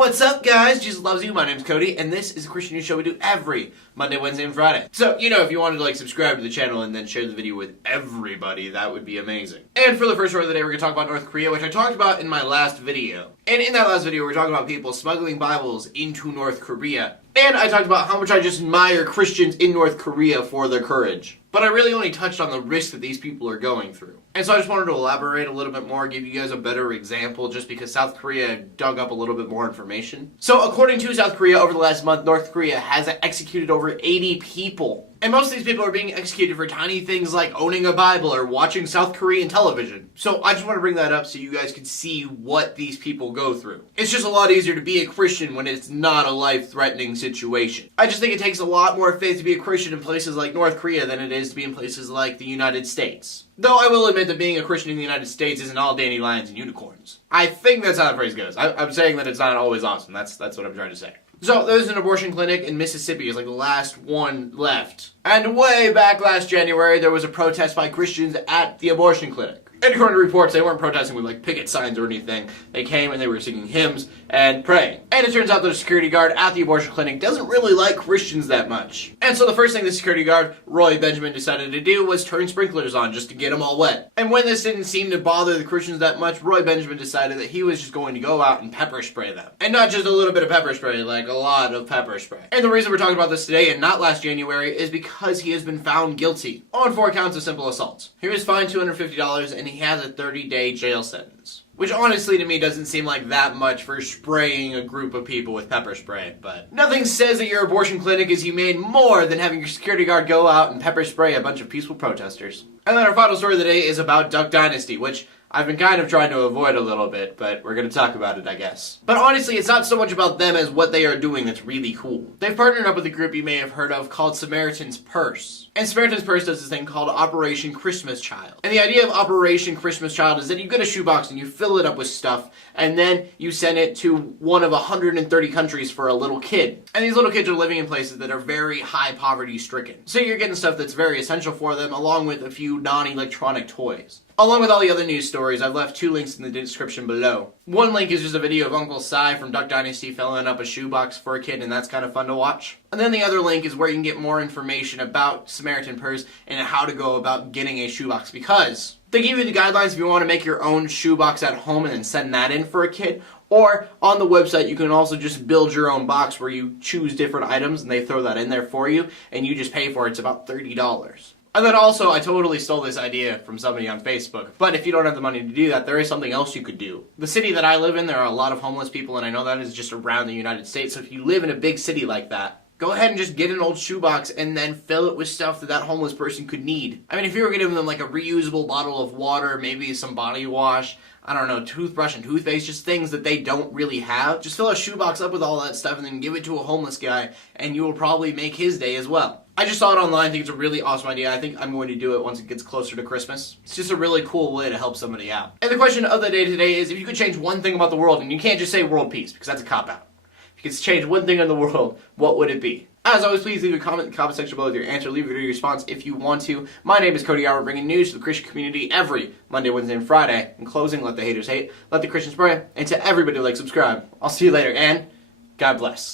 What's up, guys? Jesus loves you. My name's Cody, and this is a Christian news show we do every Monday, Wednesday, and Friday. So, if you wanted to subscribe to the channel and then share the video with everybody, that would be amazing. And for the first story of the day, we're going to talk about North Korea, which I talked about in my last video. And in that last video, we're talking about people smuggling Bibles into North Korea. And I talked about how much I just admire Christians in North Korea for their courage. But I really only touched on the risk that these people are going through. And so I just wanted to elaborate a little bit more, give you guys a better example, just because South Korea dug up a little bit more information. So according to South Korea, over the last month, North Korea has executed over 80 people. And most of these people are being executed for tiny things like owning a Bible or watching South Korean television. So I just want to bring that up so you guys can see what these people go through. It's just a lot easier to be a Christian when it's not a life-threatening situation. I just think it takes a lot more faith to be a Christian in places like North Korea than it is to be in places like the United States. Though I will admit that being a Christian in the United States isn't all dandelions and unicorns. I think that's how the phrase goes. I'm saying that it's not always awesome. That's what I'm trying to say. So, there's an abortion clinic in Mississippi. It's the last one left. And way back last January, there was a protest by Christians at the abortion clinic. And according to reports, they weren't protesting with picket signs or anything. They came and they were singing hymns and praying. And it turns out that a security guard at the abortion clinic doesn't really like Christians that much. And so the first thing the security guard, Roy Benjamin, decided to do was turn sprinklers on just to get them all wet. And when this didn't seem to bother the Christians that much, Roy Benjamin decided that he was just going to go out and pepper spray them. And not just a little bit of pepper spray, a lot of pepper spray. And the reason we're talking about this today and not last January is because he has been found guilty on 4 counts of simple assault. He was fined $250 and he has a 30-day jail sentence. Which honestly to me doesn't seem like that much for spraying a group of people with pepper spray, but nothing says that your abortion clinic is humane more than having your security guard go out and pepper spray a bunch of peaceful protesters. And then our final story of the day is about Duck Dynasty, which I've been kind of trying to avoid a little bit, but we're going to talk about it, I guess. But honestly, it's not so much about them as what they are doing that's really cool. They've partnered up with a group you may have heard of called Samaritan's Purse. And Samaritan's Purse does this thing called Operation Christmas Child. And the idea of Operation Christmas Child is that you get a shoebox and you fill it up with stuff, and then you send it to one of 130 countries for a little kid. And these little kids are living in places that are very high poverty stricken. So you're getting stuff that's very essential for them, along with a few non-electronic toys. Along with all the other news stories, I've left 2 links in the description below. One link is just a video of Uncle Si from Duck Dynasty filling up a shoebox for a kid, and that's kind of fun to watch. And then the other link is where you can get more information about Samaritan Purse and how to go about getting a shoebox, because they give you the guidelines if you want to make your own shoebox at home and then send that in for a kid. Or on the website, you can also just build your own box where you choose different items and they throw that in there for you, and you just pay for it. It's about $30. And then also, I totally stole this idea from somebody on Facebook. But if you don't have the money to do that, there is something else you could do. The city that I live in, there are a lot of homeless people, and I know that is just around the United States. So if you live in a big city like that, go ahead and just get an old shoebox and then fill it with stuff that that homeless person could need. I mean, if you were giving them a reusable bottle of water, maybe some body wash, I don't know, toothbrush and toothpaste, just things that they don't really have. Just fill a shoebox up with all that stuff and then give it to a homeless guy, and you will probably make his day as well. I just saw it online, I think it's a really awesome idea. I think I'm going to do it once it gets closer to Christmas. It's just a really cool way to help somebody out. And the question of the day today is, if you could change one thing about the world, and you can't just say world peace, because that's a cop-out. If you could change one thing in the world, what would it be? As always, please leave a comment in the comment section below with your answer. Leave a video response if you want to. My name is Cody. We're bringing news to the Christian community every Monday, Wednesday, and Friday. In closing, let the haters hate, let the Christians pray, and to everybody subscribe. I'll see you later, and God bless.